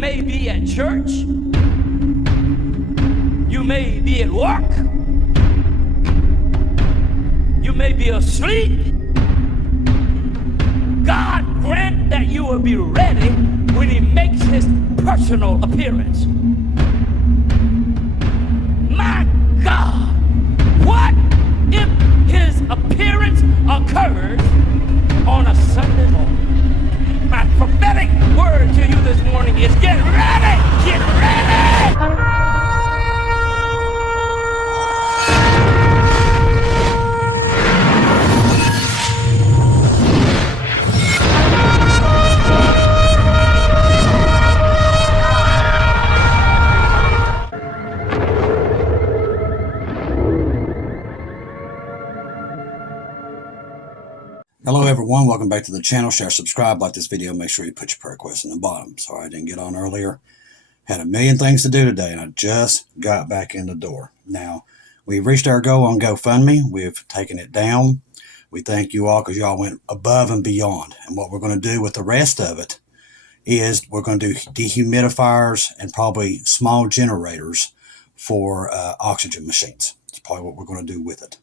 may be at church. You may be at work. You may be asleep. God grant that you will be ready when he makes his personal appearance. My God, what if his appearance occurs on a Sunday morning? My prophetic word to you this morning is get ready! Get ready! Hello everyone, welcome back to the channel. Share, subscribe, like this video, make sure you put your prayer request in the bottom. Sorry I didn't get on earlier. Had a million things to do today and I just got back in the door. Now, we've reached our goal on GoFundMe. We've taken it down. We thank you all because y'all went above and beyond. And what we're going to do with the rest of it is we're going to do dehumidifiers and probably small generators for oxygen machines. That's probably what we're going to do with it.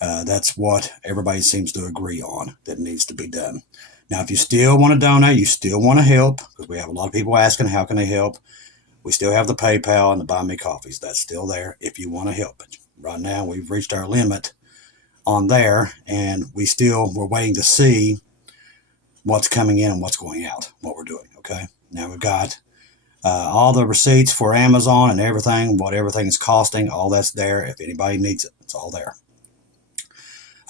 That's what everybody seems to agree on that needs to be done. Now, if you still want to donate, you still want to help, because we have a lot of people asking how can they help. We still have the PayPal and the Buy Me Coffees. That's still there if you want to help. Right now, we've reached our limit on there, and we're waiting to see what's coming in and what's going out, what we're doing, okay? Now, we've got all the receipts for Amazon and everything, what everything is costing, all that's there. If anybody needs it, it's all there.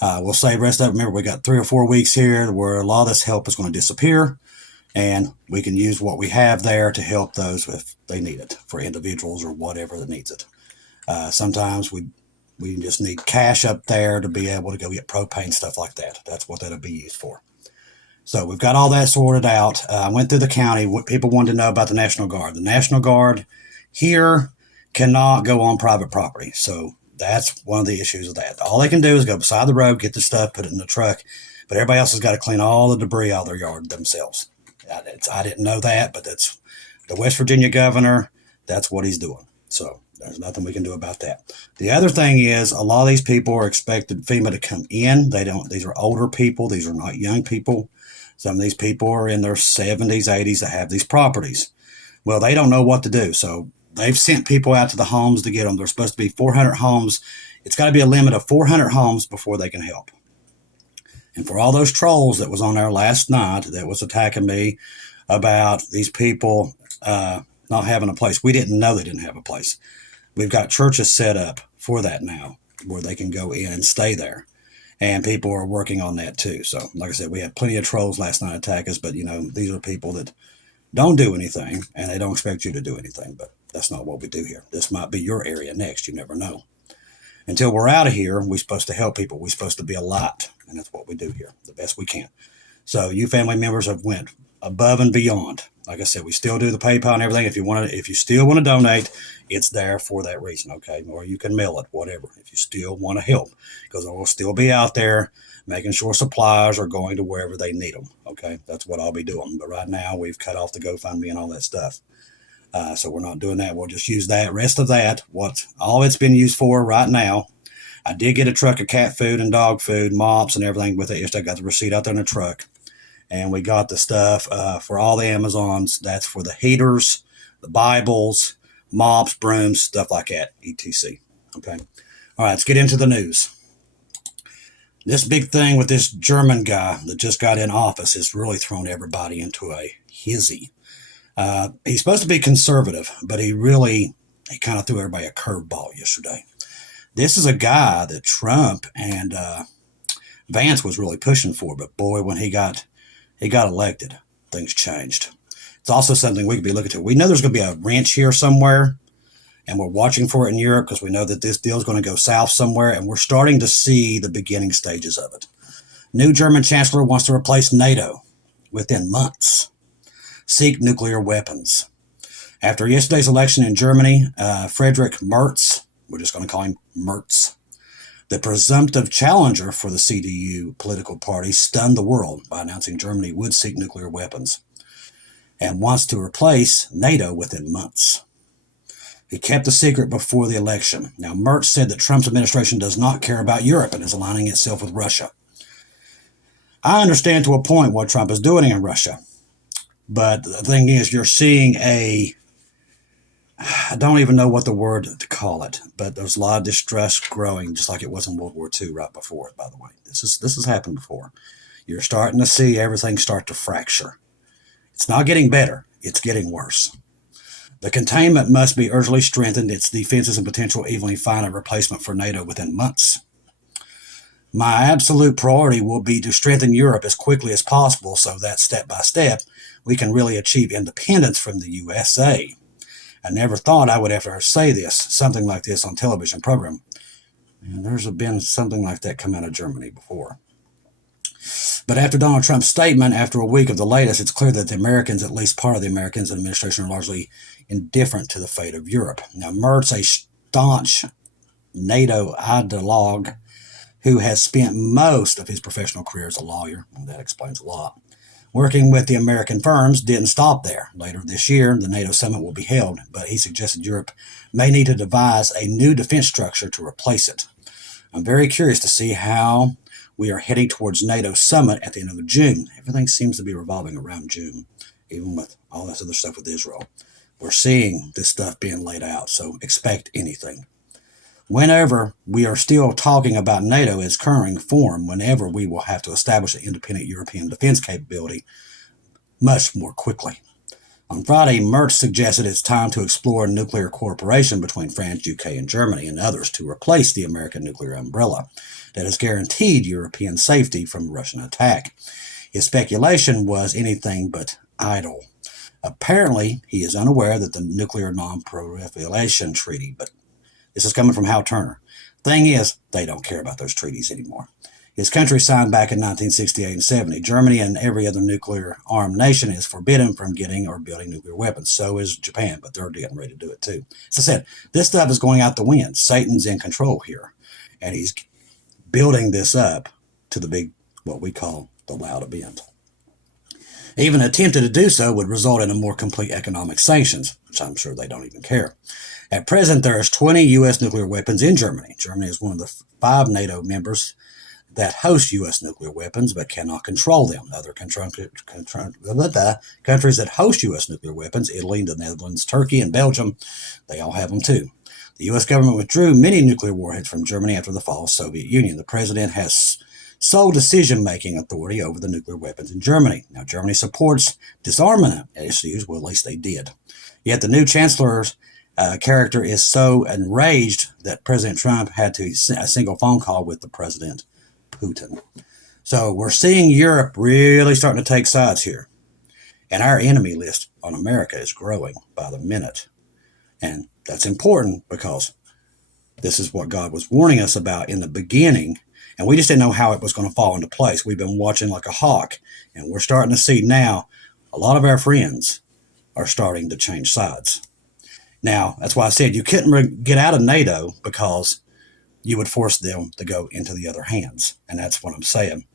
We'll save the rest of it. Remember, we got 3 or 4 weeks here where a lot of this help is going to disappear, and we can use what we have there to help those if they need it, for individuals or whatever that needs it. Sometimes we just need cash up there to be able to go get propane, stuff like that. That's what that'll be used for. So we've got all that sorted out. I went through the county. What people wanted to know about the National Guard. The National Guard here cannot go on private property. So that's one of the issues of that. All they can do is go beside the road, get the stuff, put it in the truck, but everybody else has got to clean all the debris out of their yard themselves. I didn't know that, but that's the West Virginia governor. That's what he's doing. So there's nothing we can do about that. The other thing is a lot of these people are expected FEMA to come in. They don't. These are older people. These are not young people. Some of these people are in their 70s, 80s that have these properties. Well, they don't know what to do. So they've sent people out to the homes to get them. There's supposed to be 400 homes. It's got to be a limit of 400 homes before they can help. And for all those trolls that was on there last night that was attacking me about these people not having a place, we didn't know they didn't have a place. We've got churches set up for that now where they can go in and stay there. And people are working on that too. So like I said, we had plenty of trolls last night attack us, but you know, these are people that don't do anything and they don't expect you to do anything, but that's not what we do here. This might be your area next. You never know. Until we're out of here, we're supposed to help people. We're supposed to be a light, and that's what we do here, the best we can. So you family members have went above and beyond. Like I said, we still do the PayPal and everything. If you still want to donate, it's there for that reason, okay? Or you can mail it, whatever, if you still want to help, because we'll still be out there making sure supplies are going to wherever they need them, okay? That's what I'll be doing. But right now, we've cut off the GoFundMe and all that stuff. So we're not doing that. We'll just use that. Rest of that, all it's been used for right now. I did get a truck of cat food and dog food, mops and everything with it. Yesterday I got the receipt out there in the truck. And we got the stuff for all the Amazons. That's for the heaters, the Bibles, mops, brooms, stuff like that, etc. Okay. All right, let's get into the news. This big thing with this German guy that just got in office has really thrown everybody into a hizzy. He's supposed to be conservative, but he kind of threw everybody a curveball yesterday. This is a guy that Trump and Vance was really pushing for, but boy, when he got elected, things changed. It's also something we could be looking to. We know there's going to be a wrench here somewhere, and we're watching for it in Europe because we know that this deal is going to go south somewhere, and we're starting to see the beginning stages of it. New German Chancellor wants to replace NATO within months. Seek nuclear weapons. After yesterday's election in Germany, Friedrich Merz, we're just going to call him Merz, the presumptive challenger for the CDU political party, stunned the world by announcing Germany would seek nuclear weapons. and wants to replace NATO within months. He kept the secret before the election. Now, Merz said that Trump's administration does not care about Europe and is aligning itself with Russia. I understand to a point what Trump is doing in Russia. But the thing is, you're seeing I don't even know what the word to call it, but there's a lot of distress growing, just like it was in World War II right before it, by the way. This has happened before. You're starting to see everything start to fracture. It's not getting better. It's getting worse. The containment must be urgently strengthened, its defenses and potential evenly find a replacement for NATO within months. My absolute priority will be to strengthen Europe as quickly as possible so that step by step we can really achieve independence from the USA. I never thought I would ever say this, something like this on television program. And there's been something like that come out of Germany before. But after Donald Trump's statement, after a week of the latest, it's clear that the Americans, at least part of the Americans and administration, are largely indifferent to the fate of Europe. Now, Merz, a staunch NATO ideologue who has spent most of his professional career as a lawyer, well, that explains a lot, working with the American firms, didn't stop there. Later this year, the NATO summit will be held, but he suggested Europe may need to devise a new defense structure to replace it. I'm very curious to see how we are heading towards NATO summit at the end of June. Everything seems to be revolving around June, even with all this other stuff with Israel. We're seeing this stuff being laid out, so expect anything. Whenever we are still talking about NATO as current form, whenever we will have to establish an independent European defense capability much more quickly. On Friday, Merz suggested it's time to explore nuclear cooperation between France, UK, and Germany and others to replace the American nuclear umbrella that has guaranteed European safety from Russian attack. His speculation was anything but idle. Apparently, he is unaware that the Nuclear Non-Proliferation Treaty, but this is coming from Hal Turner. Thing is, they don't care about those treaties anymore. His country signed back in 1968 and 70. Germany and every other nuclear-armed nation is forbidden from getting or building nuclear weapons. So is Japan, but they're getting ready to do it too. As I said, this stuff is going out the wind. Satan's in control here, and he's building this up to the big, what we call the loud event. Even attempting to do so would result in a more complete economic sanctions, which I'm sure they don't even care. At present, there is 20 U.S. nuclear weapons in Germany. Germany is one of the 5 NATO members that host U.S. nuclear weapons but cannot control them. Other countries that host U.S. nuclear weapons, Italy, the Netherlands, Turkey, and Belgium, they all have them too. The U.S. government withdrew many nuclear warheads from Germany after the fall of the Soviet Union. The president has sole decision-making authority over the nuclear weapons in Germany. Now, Germany supports disarmament issues, well, at least they did. Yet the new Chancellor's character is so enraged that President Trump had to a single phone call with the President Putin. So we're seeing Europe really starting to take sides here. And our enemy list on America is growing by the minute. And that's important because this is what God was warning us about in the beginning. And we just didn't know how it was going to fall into place. We've been watching like a hawk. And we're starting to see now a lot of our friends are starting to change sides. Now, that's why I said you couldn't get out of NATO because you would force them to go into the other hands. And that's what I'm saying,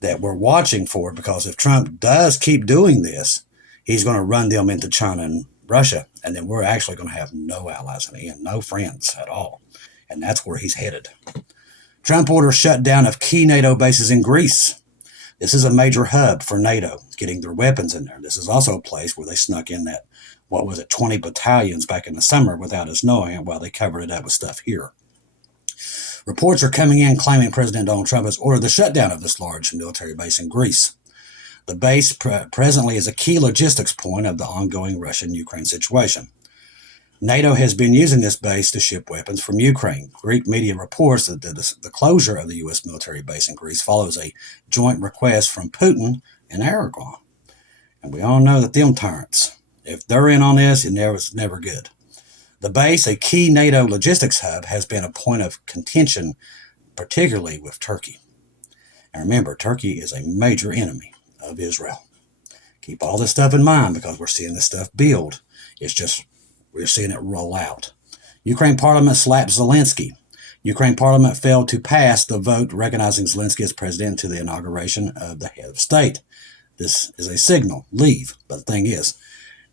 that we're watching for, because if Trump does keep doing this, he's going to run them into China and Russia. And then we're actually going to have no allies in the end, no friends at all. And that's where he's headed. Trump orders shutdown of key NATO bases in Greece. This is a major hub for NATO, getting their weapons in there. This is also a place where they snuck in that, 20 battalions back in the summer without us knowing it, while they covered it up with stuff here. Reports are coming in claiming President Donald Trump has ordered the shutdown of this large military base in Greece. The base presently is a key logistics point of the ongoing Russian-Ukraine situation. NATO has been using this base to ship weapons from Ukraine. Greek media reports that the closure of the U.S. military base in Greece follows a joint request from Putin and Aragon. And we all know that them tyrants, if they're in on this, it's never good. The base, a key NATO logistics hub, has been a point of contention, particularly with Turkey. And remember, Turkey is a major enemy of Israel. Keep all this stuff in mind because we're seeing this stuff build. It's just, we're seeing it roll out. Ukraine Parliament slapped Zelensky. Ukraine Parliament failed to pass the vote recognizing Zelensky as president to the inauguration of the head of state. This is a signal. Leave. But the thing is,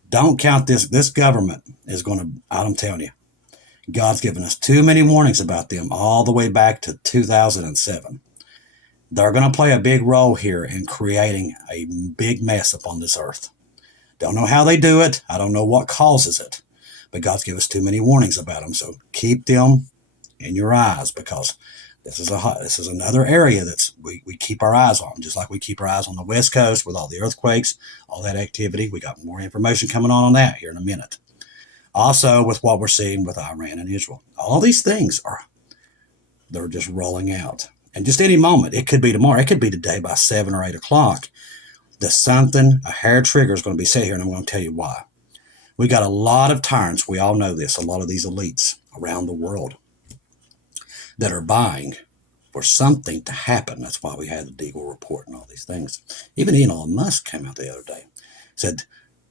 don't count this. This government is going to, I'm telling you, God's given us too many warnings about them all the way back to 2007. They're going to play a big role here in creating a big mess upon this earth. Don't know how they do it. I don't know what causes it. But God's given us too many warnings about them. So keep them in your eyes, because this is another area that's we keep our eyes on, just like we keep our eyes on the West Coast with all the earthquakes, all that activity. We got more information coming on that here in a minute. Also, with what we're seeing with Iran and Israel, all these things they're just rolling out, and just any moment, it could be tomorrow, it could be today by 7 or 8 o'clock. A hair trigger is going to be set here, and I'm going to tell you why. We got a lot of tyrants. We all know this. A lot of these elites around the world that are buying for something to happen. That's why we had the Deagle report and all these things. Even Elon Musk came out the other day, said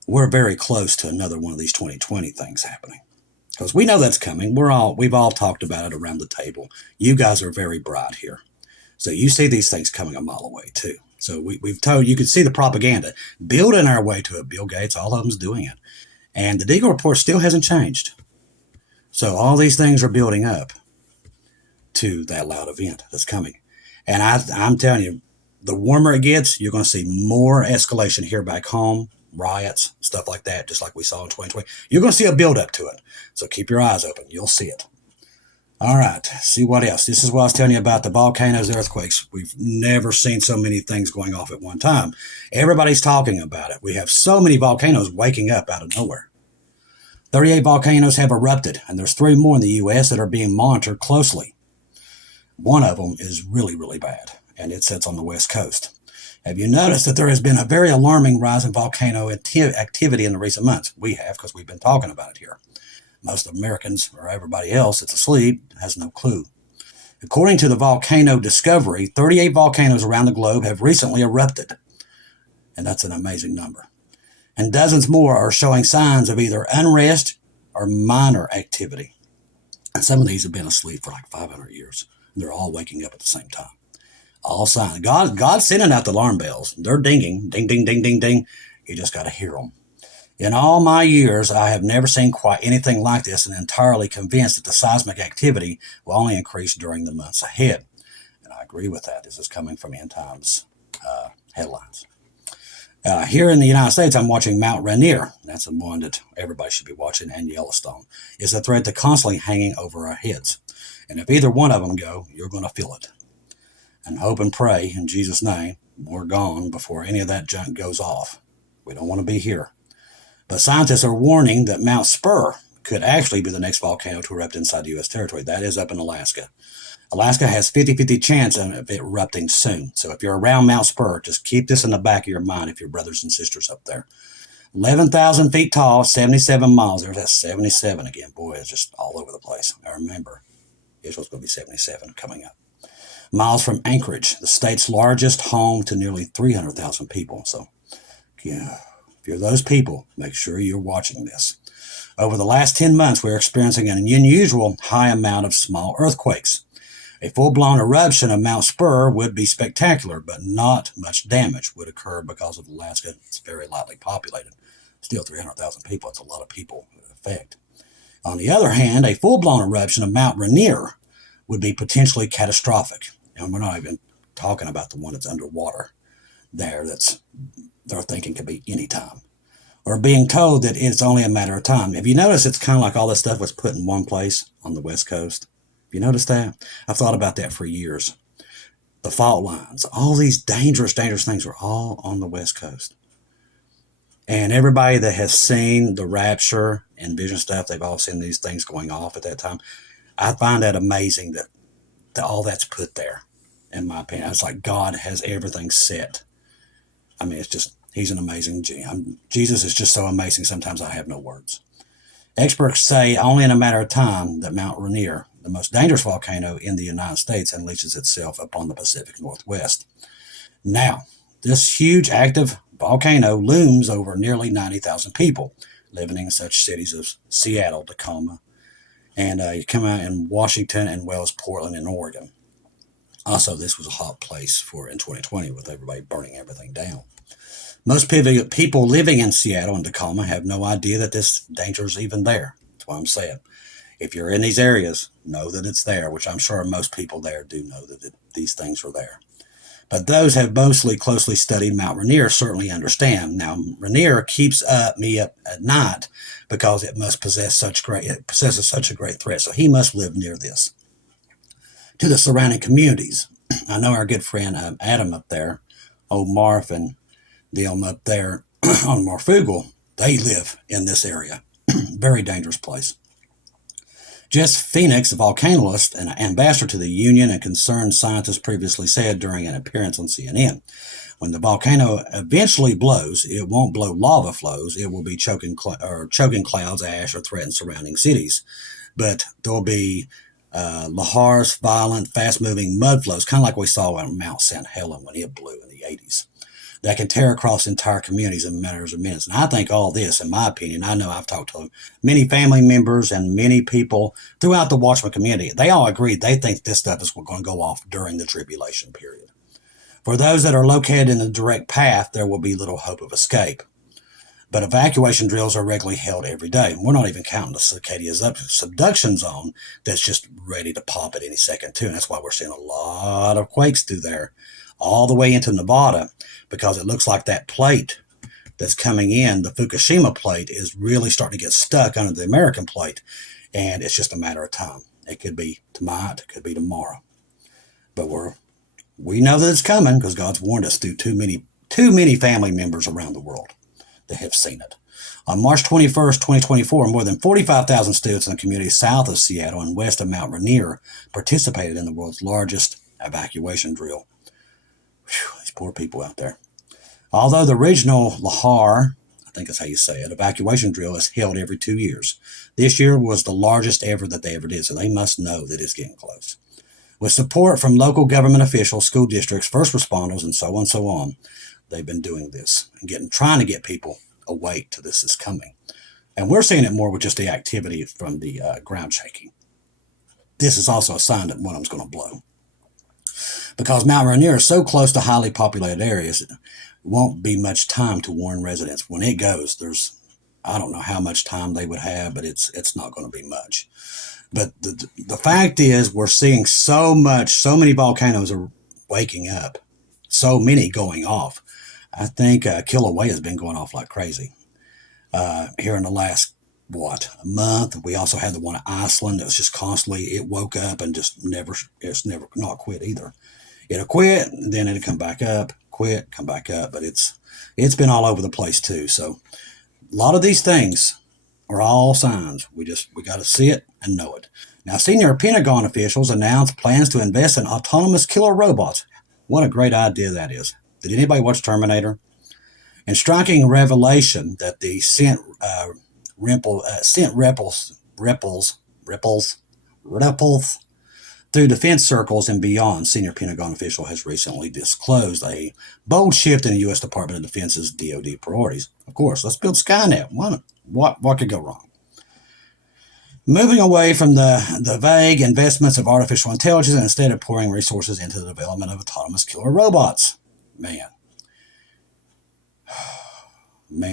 we're very close to another one of these 2020 things happening, because we know that's coming. We've all talked about it around the table. You guys are very bright here, so you see these things coming a mile away too. So we've told you can see the propaganda building our way to it. Bill Gates, all of them's doing it. And the Deagle report still hasn't changed. So all these things are building up to that loud event that's coming. And I'm telling you, the warmer it gets, you're going to see more escalation here back home, riots, stuff like that, just like we saw in 2020. You're going to see a build up to it. So keep your eyes open. You'll see it. All right, see what else. This is what I was telling you about the volcanoes, earthquakes. We've never seen so many things going off at one time. Everybody's talking about it. We have so many volcanoes waking up out of nowhere. 38 volcanoes have erupted, and there's 3 more in the U.S. that are being monitored closely. One of them is really, really bad, and it sits on the West Coast. Have you noticed that there has been a very alarming rise in volcano activity in the recent months? We have, because we've been talking about it here. Most Americans, or everybody else that's asleep, has no clue. According to the Volcano Discovery, 38 volcanoes around the globe have recently erupted. And that's an amazing number. And dozens more are showing signs of either unrest or minor activity. And some of these have been asleep for like 500 years. They're all waking up at the same time. All signs. God's sending out the alarm bells. They're dinging. Ding, ding, ding, ding, ding. You just got to hear them. In all my years, I have never seen quite anything like this, and entirely convinced that the seismic activity will only increase during the months ahead. And I agree with that. This is coming from End Times headlines. Here in the United States, I'm watching Mount Rainier. That's the one that everybody should be watching, and Yellowstone. It's a threat that's constantly hanging over our heads. And if either one of them go, you're going to feel it. And hope and pray in Jesus' name, we're gone before any of that junk goes off. We don't want to be here. But scientists are warning that Mount Spur could actually be the next volcano to erupt inside the U.S. territory. That is up in Alaska. Alaska has 50-50 chance of it erupting soon. So if you're around Mount Spur, just keep this in the back of your mind if you're brothers and sisters up there. 11,000 feet tall, 77 miles. There's that 77 again. Boy, it's just all over the place. I remember Israel's going to be 77 coming up. Miles from Anchorage, the state's largest home to nearly 300,000 people. So, yeah. If you're those people, make sure you're watching this. Over the last 10 months, we're experiencing an unusual high amount of small earthquakes. A full-blown eruption of Mount Spur would be spectacular, but not much damage would occur because of Alaska. It's very lightly populated. Still 300,000 people. It's a lot of people it would affect. On the other hand, a full-blown eruption of Mount Rainier would be potentially catastrophic. And we're not even talking about the one that's underwater there they're thinking could be any time. Or being told that it's only a matter of time. Have you noticed it's kind of like all this stuff was put in one place on the West Coast? Have you noticed that? I've thought about that for years. The fault lines, all these dangerous things were all on the West Coast. And everybody that has seen the Rapture and vision stuff, they've all seen these things going off at that time. I find that amazing that all that's put there, in my opinion. It's like God has everything set. I mean, it's just, he's an amazing Jesus is just so amazing. Sometimes I have no words. Experts say only in a matter of time that Mount Rainier, the most dangerous volcano in the United States, unleashes itself upon the Pacific Northwest. Now, this huge active volcano looms over nearly 90,000 people living in such cities as Seattle, Tacoma, and you come out in Washington and Wells, Portland, and Oregon. Also, this was a hot place in 2020 with everybody burning everything down. Most people living in Seattle and Tacoma have no idea that this danger is even there. That's what I'm saying. If you're in these areas, know that it's there, which I'm sure most people there do know that these things are there. But those who have mostly closely studied Mount Rainier certainly understand. Now, Rainier keeps me up at night because it possesses such a great threat. So he must live near this. To the surrounding communities, I know our good friend Adam up there, old Marv and them up there on Marfugal, they live in this area. Very dangerous place. Jess Phoenix, a volcanologist and ambassador to the Union and concerned scientist, previously said during an appearance on CNN, when the volcano eventually blows, it won't blow lava flows. It will be choking clouds, ash, or threaten surrounding cities. But there will be lahars, violent, fast-moving mud flows, kind of like we saw on Mount St. Helens when it blew in the 80s. That can tear across entire communities in matters of minutes. And I think all this, in my opinion, I know I've talked to many family members and many people throughout the Watchman community. They all agree they think this stuff is going to go off during the tribulation period. For those that are located in the direct path, there will be little hope of escape. But evacuation drills are regularly held every day. We're not even counting the Cicadia's subduction zone that's just ready to pop at any second, too. And that's why we're seeing a lot of quakes through there, all the way into Nevada, because it looks like that plate that's coming in, the Fukushima plate, is really starting to get stuck under the American plate, and it's just a matter of time. It could be tonight, it could be tomorrow. But we know that it's coming because God's warned us through too many family members around the world that have seen it. On March 21st, 2024, more than 45,000 students in the community south of Seattle and west of Mount Rainier participated in the world's largest evacuation drill. Whew, these poor people out there. Although the original lahar, I think that's how you say it, evacuation drill is held every 2 years. This year was the largest ever that they ever did, so they must know that it's getting close. With support from local government officials, school districts, first responders, and so on, they've been doing this and trying to get people awake to this is coming. And we're seeing it more with just the activity from the ground shaking. This is also a sign that one of them's going to blow. Because Mount Rainier is so close to highly populated areas, it won't be much time to warn residents. When it goes, I don't know how much time they would have, but it's not going to be much. But the fact is, we're seeing so many volcanoes are waking up, so many going off. I think Kilauea has been going off like crazy here in the last, a month. We also had the one in Iceland that was just constantly, it woke up and it's never not quit either. It'll quit, then it'll come back up, quit, come back up. But it's been all over the place too. So a lot of these things are all signs. We got to see it and know it. Now, senior Pentagon officials announced plans to invest in autonomous killer robots. What a great idea that is. Did anybody watch Terminator? And striking revelation that the sent ripples through defense circles and beyond, senior Pentagon official has recently disclosed a bold shift in the U.S. Department of Defense's DoD priorities. Of course, let's build Skynet. What could go wrong? Moving away from the vague investments of artificial intelligence and instead of pouring resources into the development of autonomous killer robots. Man,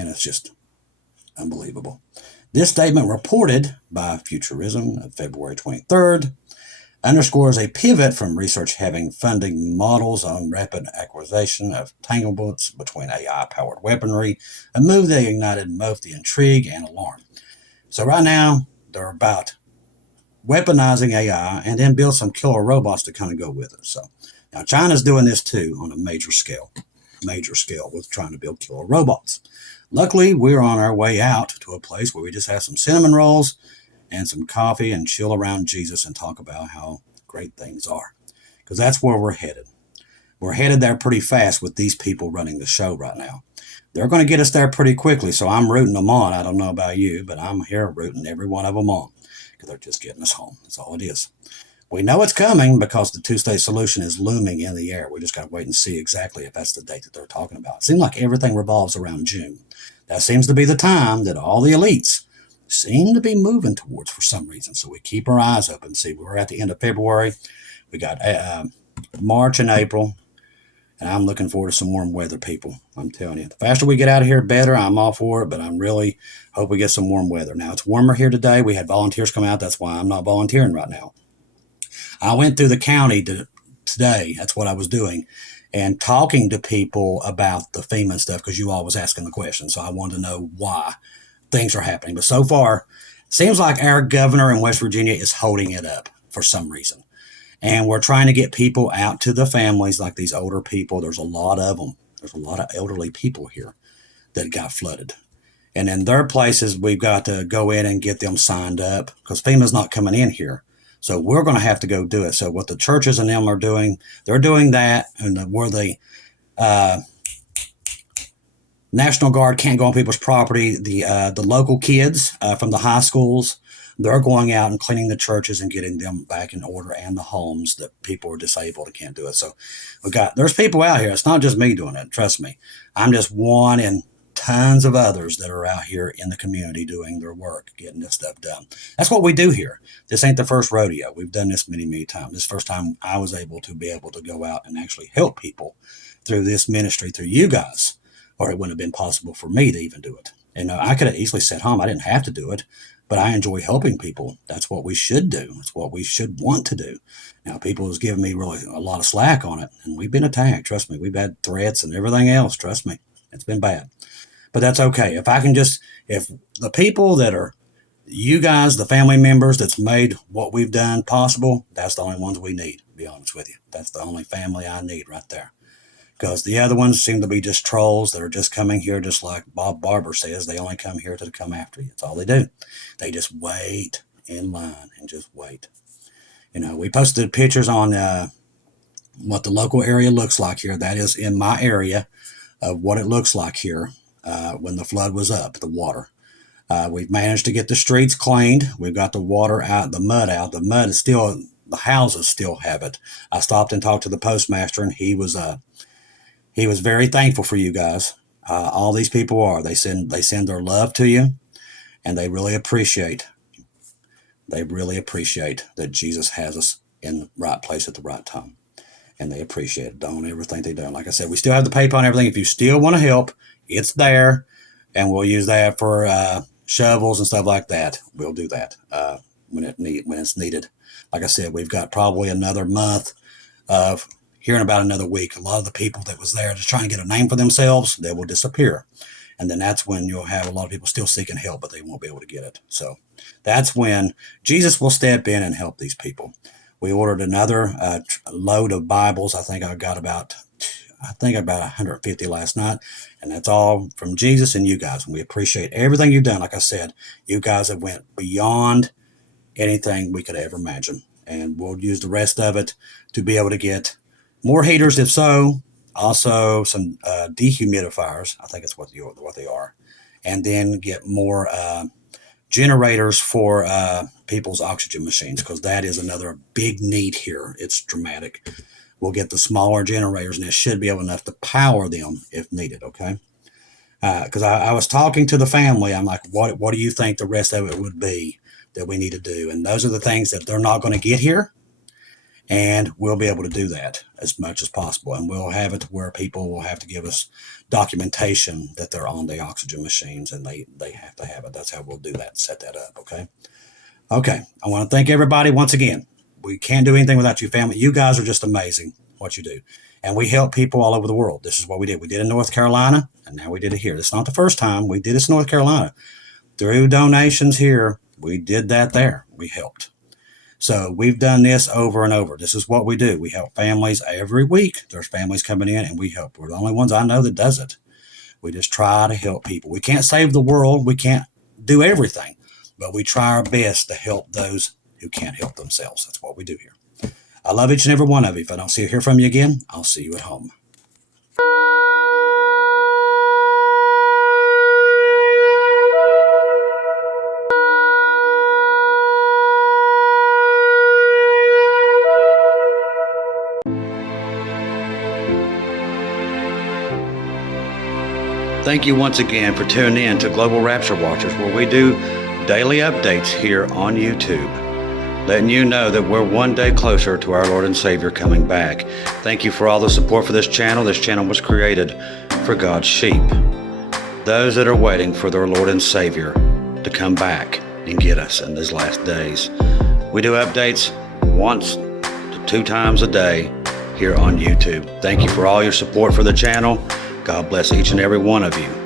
it's just unbelievable. This statement, reported by Futurism of February 23rd, underscores a pivot from research having funding models on rapid acquisition of entanglements between AI-powered weaponry, a move that ignited both the intrigue and alarm. So right now, they're about weaponizing AI and then build some killer robots to kind of go with it. So now China's doing this too on a major scale with trying to build killer robots. Luckily, we're on our way out to a place where we just have some cinnamon rolls and some coffee and chill around Jesus and talk about how great things are. Because that's where we're headed. We're headed there pretty fast with these people running the show right now. They're going to get us there pretty quickly, so I'm rooting them on. I don't know about you, but I'm here rooting every one of them on because they're just getting us home. That's all it is. We know it's coming because the two-state solution is looming in the air. We just got to wait and see exactly if that's the date that they're talking about. It seems like everything revolves around June. That seems to be the time that all the elites seem to be moving towards for some reason. So we keep our eyes open. See, we're at the end of February. We got March and April. And I'm looking forward to some warm weather, people. I'm telling you, the faster we get out of here, better. I'm all for it, but I'm really hope we get some warm weather. Now, it's warmer here today. We had volunteers come out. That's why I'm not volunteering right now. I went through the county today. That's what I was doing, and talking to people about the FEMA stuff, because you all was asking the question. So I wanted to know why things are happening. But so far, it seems like our governor in West Virginia is holding it up for some reason. And we're trying to get people out to the families, like these older people. There's a lot of them. There's a lot of elderly people here that got flooded. And in their places, we've got to go in and get them signed up because FEMA's not coming in here. So we're going to have to go do it. So what the churches and them are doing, they're doing that. And where the National Guard can't go on people's property, the local kids from the high schools, they're going out and cleaning the churches and getting them back in order, and the homes that people are disabled and can't do it. So there's people out here. It's not just me doing it. Trust me. I'm just one in tons of others that are out here in the community doing their work, getting this stuff done. That's what we do here. This ain't the first rodeo. We've done this many, many times. This is the first time I was able to go out and actually help people through this ministry, through you guys, or it wouldn't have been possible for me to even do it. And I could have easily sat home. I didn't have to do it, but I enjoy helping people. That's what we should do. It's what we should want to do. Now, people has given me really a lot of slack on it, and we've been attacked. Trust me. We've had threats and everything else. Trust me. It's been bad. But that's okay. If the people that are you guys, the family members that's made what we've done possible, that's the only ones we need, to be honest with you. That's the only family I need right there. Because the other ones seem to be just trolls that are just coming here, just like Bob Barber says, they only come here to come after you. That's all they do. They just wait in line and just wait. We posted pictures on what the local area looks like here. That is in my area of what it looks like here when the flood was up, the water. We've managed to get the streets cleaned. We've got the water out, the mud out. The mud is still, the houses still have it. I stopped and talked to the postmaster, and he was very thankful for you guys. All these people are. They send their love to you, and they really appreciate that Jesus has us in the right place at the right time. And they appreciate it. Don't ever think they don't. Like I said, we still have the PayPal and everything. If you still want to help, it's there, and we'll use that for shovels and stuff like that. We'll do that when it's needed. Like I said, we've got probably another month of here in about another week. A lot of the people that was there just trying to get a name for themselves, they will disappear. And then that's when you'll have a lot of people still seeking help, but they won't be able to get it. So that's when Jesus will step in and help these people. We ordered another load of Bibles. I think I got about 150 last night. And that's all from Jesus and you guys. And we appreciate everything you've done. Like I said, you guys have went beyond anything we could ever imagine. And we'll use the rest of it to be able to get more heaters, if so. Also, some dehumidifiers. I think that's what they are. And then get more generators for people's oxygen machines, because that is another big need here. It's dramatic. We'll get the smaller generators, and it should be enough to power them if needed, okay? Because I was talking to the family. I'm like, what do you think the rest of it would be that we need to do? And those are the things that they're not going to get here. And we'll be able to do that as much as possible. And we'll have it to where people will have to give us documentation that they're on the oxygen machines, and they have to have it. That's how we'll do that, set that up, okay? Okay, I want to thank everybody once again. We can't do anything without you, family. You guys are just amazing what you do. And we help people all over the world. This is what we did. We did it in North Carolina, and now we did it here. It's not the first time. We did this in North Carolina. Through donations here, we did that there. We helped. So we've done this over and over. This is what we do. We help families every week. There's families coming in, and we help. We're the only ones I know that does it. We just try to help people. We can't save the world. We can't do everything, but we try our best to help those who can't help themselves. That's what we do here. I love each and every one of you. If I don't hear from you again, I'll see you at home. Thank you once again for tuning in to Global Rapture Watchers, where we do daily updates here on YouTube. letting you know that we're one day closer to our Lord and Savior coming back. Thank you for all the support for this channel. This channel was created for God's sheep, those that are waiting for their Lord and Savior to come back and get us in these last days. We do updates once to 2 times a day here on YouTube. Thank you for all your support for the channel. God bless each and every one of you.